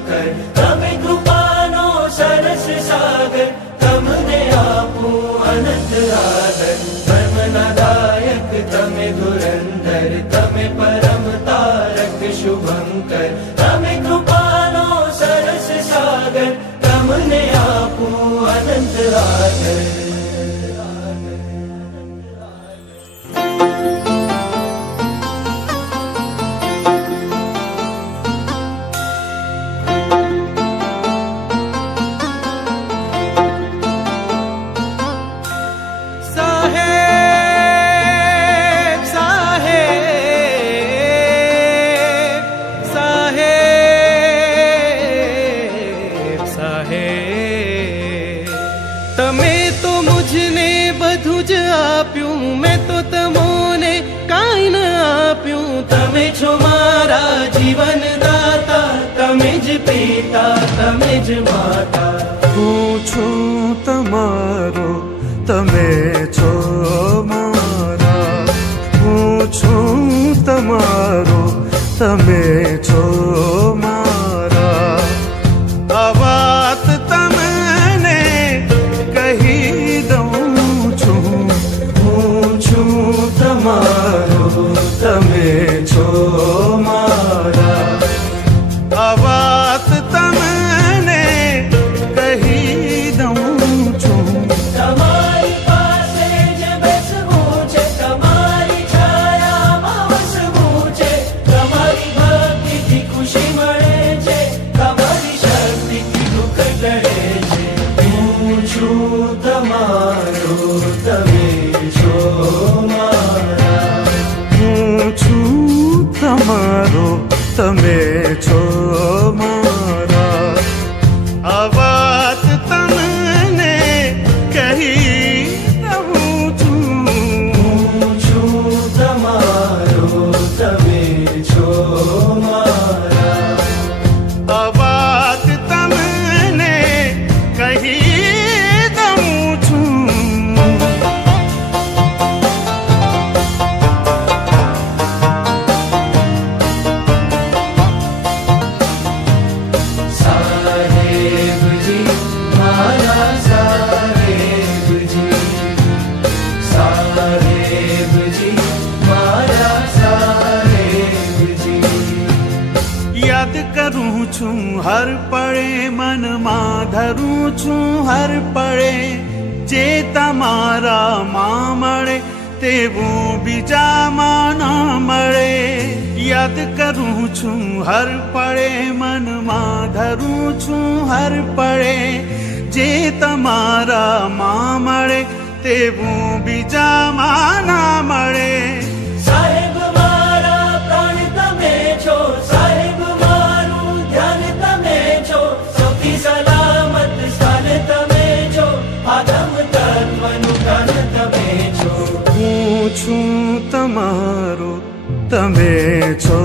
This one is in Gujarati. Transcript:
શંકર તમે કૃપાનો સરસ સાગર તમને આપું અનંત આદર ધર્મના દાયક તમે ધુરંધર તમે પરમ તારક શુભંકર તમે કૃપાનો સરસ સાગર તમે તો મુજને બધુ જ આપ્યું મે તો તમોને કાઈ ન આપ્યું તમે છો મારા જીવનદાતા તમે જ પિતા તમે જ માતા હું છું તમારો તમે છો મોરો હું છું તમારો તમે છો Senhor. તમે છો करू छू हर पड़े मन मा धरू छू हर पड़े जे तमारा मा मड़े तेवू बीजा माना मड़े याद करू छू हर पड़े मन मा धरू छू हर पड़े जे तमारा मा मड़े तेवू बीजा माना मड़े છું તમારો તમે છો